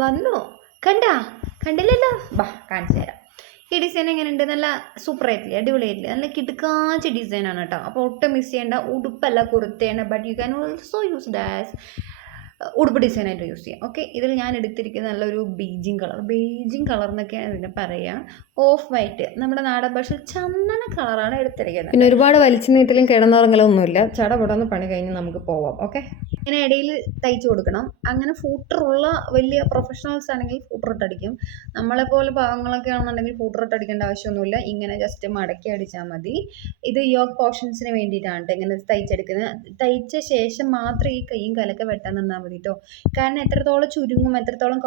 വന്നു കണ്ടാ? കണ്ടില്ലല്ലോ? ബാ കാണിച്ചു തരാം. ഈ ഡിസൈൻ എങ്ങനെയുണ്ട്? നല്ല സൂപ്പറായിട്ടില്ലേ? അടിപൊളിയായിട്ടില്ലേ? നല്ല കിടുക്കാച്ച ഡിസൈനാണ് കേട്ടോ. അപ്പോൾ ഒട്ടും മിസ് ചെയ്യേണ്ട. ഉടുപ്പല്ല കുർത്തയാണ്. But you can also use this ഉടുപ്പ് ഡിസൈനായിട്ട് യൂസ് ചെയ്യാം. ഓക്കെ, ഇതിൽ ഞാൻ എടുത്തിരിക്കുന്നത് നല്ലൊരു ബേജിങ് കളർ എന്നൊക്കെയാണ് ഇതിനെ പറയുക. ഓഫ് വൈറ്റ്, നമ്മുടെ നാടൻ ഭാഷയിൽ ചന്ദന കളറാണ് എടുത്തിരിക്കുന്നത്. പിന്നെ ഒരുപാട് വലിച്ചു നീട്ടലും കിടന്നുറങ്ങലൊന്നുമില്ല. ചടപടന്ന് പണി കഴിഞ്ഞ് നമുക്ക് പോവാം. ഓക്കെ, ഇങ്ങനെ ഇടയിൽ തയ്ച്ചു കൊടുക്കണം. അങ്ങനെ ഫൂട്ടറുള്ള വലിയ പ്രൊഫഷണൽസ് ആണെങ്കിൽ ഫൂട്ടർ ഇട്ടടിക്കും. നമ്മളെപ്പോലെ പാവങ്ങളൊക്കെ ആണെന്നുണ്ടെങ്കിൽ ഫൂട്ടർ ഇട്ടടിക്കേണ്ട ആവശ്യമൊന്നുമില്ല. ഇങ്ങനെ ജസ്റ്റ് മടക്കി അടിച്ചാൽ മതി. ഇത് യോക്ക് പോർഷൻസിന് വേണ്ടിയിട്ടാണ് ഇങ്ങനെ തയ്ച്ചെടുക്കുന്നത്. തയ്ച്ച ശേഷം മാത്രം ഈ കൈയും കലക്കെ വെട്ടാൻ നിന്നാൽ മതി കേട്ടോ. കാരണം എത്രത്തോളം ചുരുങ്ങും, എത്രത്തോളം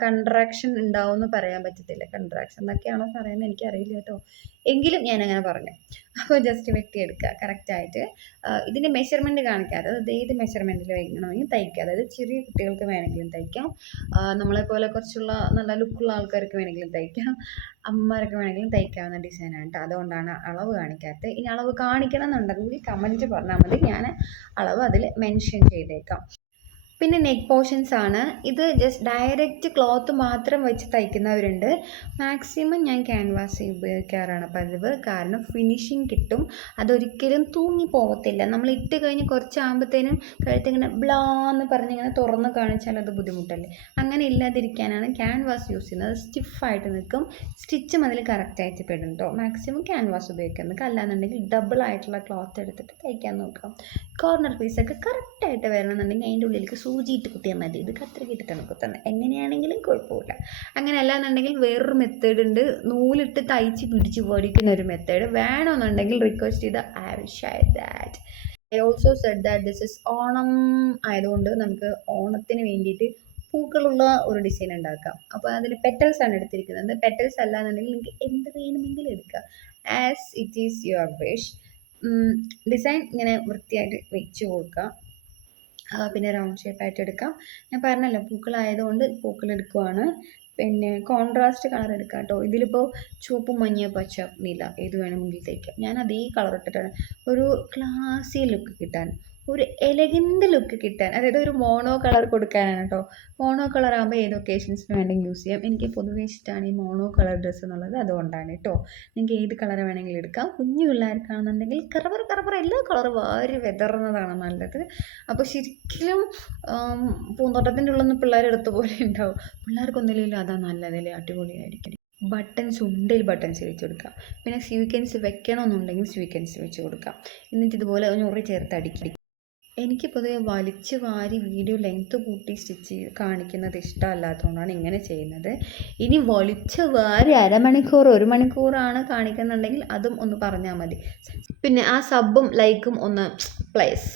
കൺട്രാക്ഷൻ ഉണ്ടാവും എന്ന് പറയാൻ പറ്റത്തില്ല. കൺട്രാക്ഷൻ എന്നൊക്കെയാണോ പറയുന്നത് എനിക്കറിയില്ല കേട്ടോ. എങ്കിലും ഞാനങ്ങനെ പറഞ്ഞു. അപ്പോൾ ജസ്റ്റ് വെട്ടിയെടുക്കുക കറക്റ്റായിട്ട്. ഇതിൻ്റെ മെഷർമെൻറ്റ് കാണിക്കാതെ അത് ഏത് മെഷർമെൻറ്റിൽ വേണമെങ്കിൽ തയ്ക്കുക. അതായത് ചെറിയ കുട്ടികൾക്ക് വേണമെങ്കിലും തയ്ക്കാം, നമ്മളെപ്പോലെ കുറച്ചുള്ള നല്ല ലുക്കുള്ള ആൾക്കാർക്ക് വേണമെങ്കിലും തയ്ക്കാം, അമ്മമാരൊക്കെ വേണമെങ്കിലും തയ്ക്കാവുന്ന ഡിസൈനാണ് കേട്ടോ. അതുകൊണ്ടാണ് അളവ് കാണിക്കാത്തത്. ഇനി അളവ് കാണിക്കണം എന്നുണ്ടെങ്കിൽ കമൻറ്റ് പറഞ്ഞാൽ മതി, ഞാൻ അളവ് അതിൽ മെൻഷൻ ചെയ്തേക്കാം. പിന്നെ നെക്ക് പോർഷൻസ് ആണ്. ഇത് ജസ്റ്റ് ഡയറക്റ്റ് ക്ലോത്ത് മാത്രം വെച്ച് തയ്ക്കുന്നവരുണ്ട്. മാക്സിമം ഞാൻ ക്യാൻവാസ് ഉപയോഗിക്കാറാണ് പതിവ്. കാരണം ഫിനിഷിങ് കിട്ടും, അതൊരിക്കലും തൂങ്ങി പോകത്തില്ല. നമ്മൾ ഇട്ട് കഴിഞ്ഞ് കുറച്ചാകുമ്പോഴത്തേനും കഴുത്തിങ്ങനെ ബ്ലാന്ന് പറഞ്ഞിങ്ങനെ തുറന്ന് കാണിച്ചാൽ അത് ബുദ്ധിമുട്ടല്ലേ. അങ്ങനെ ഇല്ലാതിരിക്കാനാണ് ക്യാൻവാസ് യൂസ് ചെയ്യുന്നത്. സ്റ്റിഫായിട്ട് നിൽക്കും, സ്റ്റിച്ചും അതിൽ കറക്റ്റായിട്ട് പെടും കേട്ടോ. മാക്സിമം ക്യാൻവാസ് ഉപയോഗിക്കാൻ നിൽക്കുക. അല്ലാന്നുണ്ടെങ്കിൽ ഡബിൾ ആയിട്ടുള്ള ക്ലോത്ത് എടുത്തിട്ട് തയ്ക്കാൻ നോക്കാം. കോർണർ പീസൊക്കെ കറക്റ്റായിട്ട് വരണമെന്നുണ്ടെങ്കിൽ അതിൻ്റെ ഉള്ളിലേക്ക് സൂചിയിട്ട് കുത്തിയാൽ മതി. ഇത് കത്രികയിട്ടിട്ടാണ് കുത്തുന്നത്. എങ്ങനെയാണെങ്കിലും കുഴപ്പമില്ല. അങ്ങനെ അല്ലാന്നുണ്ടെങ്കിൽ വേറൊരു മെത്തേഡ് ഉണ്ട്, നൂലിട്ട് തയ്ച്ച് പിടിച്ച് പഠിക്കുന്ന ഒരു മെത്തേഡ്. വേണമെന്നുണ്ടെങ്കിൽ റിക്വസ്റ്റ് ചെയ്ത I will share that. I also said that this is Onam ആയതുകൊണ്ട് നമുക്ക് ഓണത്തിന് വേണ്ടിയിട്ട് പൂക്കളുള്ള ഒരു ഡിസൈൻ ഉണ്ടാക്കാം. അപ്പോൾ അതിന് പെറ്റൽസ് ആണ് എടുത്തിരിക്കുന്നത്. പെറ്റൽസ് അല്ലാന്നുണ്ടെങ്കിൽ നിങ്ങൾക്ക് എന്ത് വേണമെങ്കിലും എടുക്കാം, as it is your wish. Design ഇങ്ങനെ വൃത്തിയായിട്ട് വെച്ച് കൊടുക്കുക. പിന്നെ റൗണ്ട് ഷേപ്പായിട്ട് എടുക്കാം. ഞാൻ പറഞ്ഞല്ലോ പൂക്കളായതുകൊണ്ട് പൂക്കൾ എടുക്കുവാണ്. പിന്നെ കോൺട്രാസ്റ്റ് കളർ എടുക്കാം കേട്ടോ. ഇതിലിപ്പോൾ ചുവപ്പ്, മഞ്ഞ, പച്ച, നീല ഏത് വേണമെങ്കിൽ തയ്ക്കാം. ഞാൻ അതേ കളർ ഇട്ടിട്ടാണ് ഒരു ക്ലാസി ലുക്ക് കിട്ടാൻ, ഒരു എലഗൻ്റ് ലുക്ക് കിട്ടാൻ, അതായത് ഒരു മോണോ കളർ കൊടുക്കാനാണ് കേട്ടോ. മോണോ കളർ ആകുമ്പോൾ ഏത് ഒക്കേഷൻസിന് വേണമെങ്കിൽ യൂസ് ചെയ്യാം. എനിക്ക് പൊതുവേ ഇഷ്ടമാണ് ഈ മോണോ കളർ ഡ്രസ്സ് എന്നുള്ളത്, അതുകൊണ്ടാണ് കേട്ടോ. നിങ്ങൾക്ക് ഏത് കളർ വേണമെങ്കിലും എടുക്കാം. കുഞ്ഞു പിള്ളേർക്കാണെന്നുണ്ടെങ്കിൽ കറവർ എല്ലാ കളറും വാരി വിതറുന്നതാണ് നല്ലത്. അപ്പോൾ ശരിക്കും പൂന്തോട്ടത്തിൻ്റെ ഉള്ളിൽ നിന്ന് പിള്ളേരെടുത്ത പോലെ ഉണ്ടാവും. പിള്ളേർക്കൊന്നുമില്ല അതാണ് നല്ലതല്ലേ, അടിപൊളിയായിരിക്കും. ബട്ടൺസ് ഉണ്ടെങ്കിൽ ബട്ടൺസ് വെച്ച് കൊടുക്കാം. പിന്നെ സ്വീക്കൻസ് വെക്കണമെന്നുണ്ടെങ്കിൽ സ്വീക്കൻസ് വെച്ച് കൊടുക്കാം. എന്നിട്ട് ഇതുപോലെ ഞൊറി ചേർത്ത് അടിക്കും. എനിക്ക് പൊതുവെ വലിച്ച് വാരി വീഡിയോ ലെങ്ത്ത് കൂട്ടി സ്റ്റിച്ച് കാണിക്കുന്നത് ഇഷ്ടമല്ലാത്തതുകൊണ്ടാണ് ഇങ്ങനെ ചെയ്യുന്നത്. ഇനി വലിച്ച് വാരി അരമണിക്കൂർ 1 മണിക്കൂറാണ് കാണിക്കുന്നുണ്ടെങ്കിൽ അതും ഒന്ന് പറഞ്ഞാൽ മതി. പിന്നെ ആ സബും ലൈക്കും ഒന്ന് പ്ലേസ്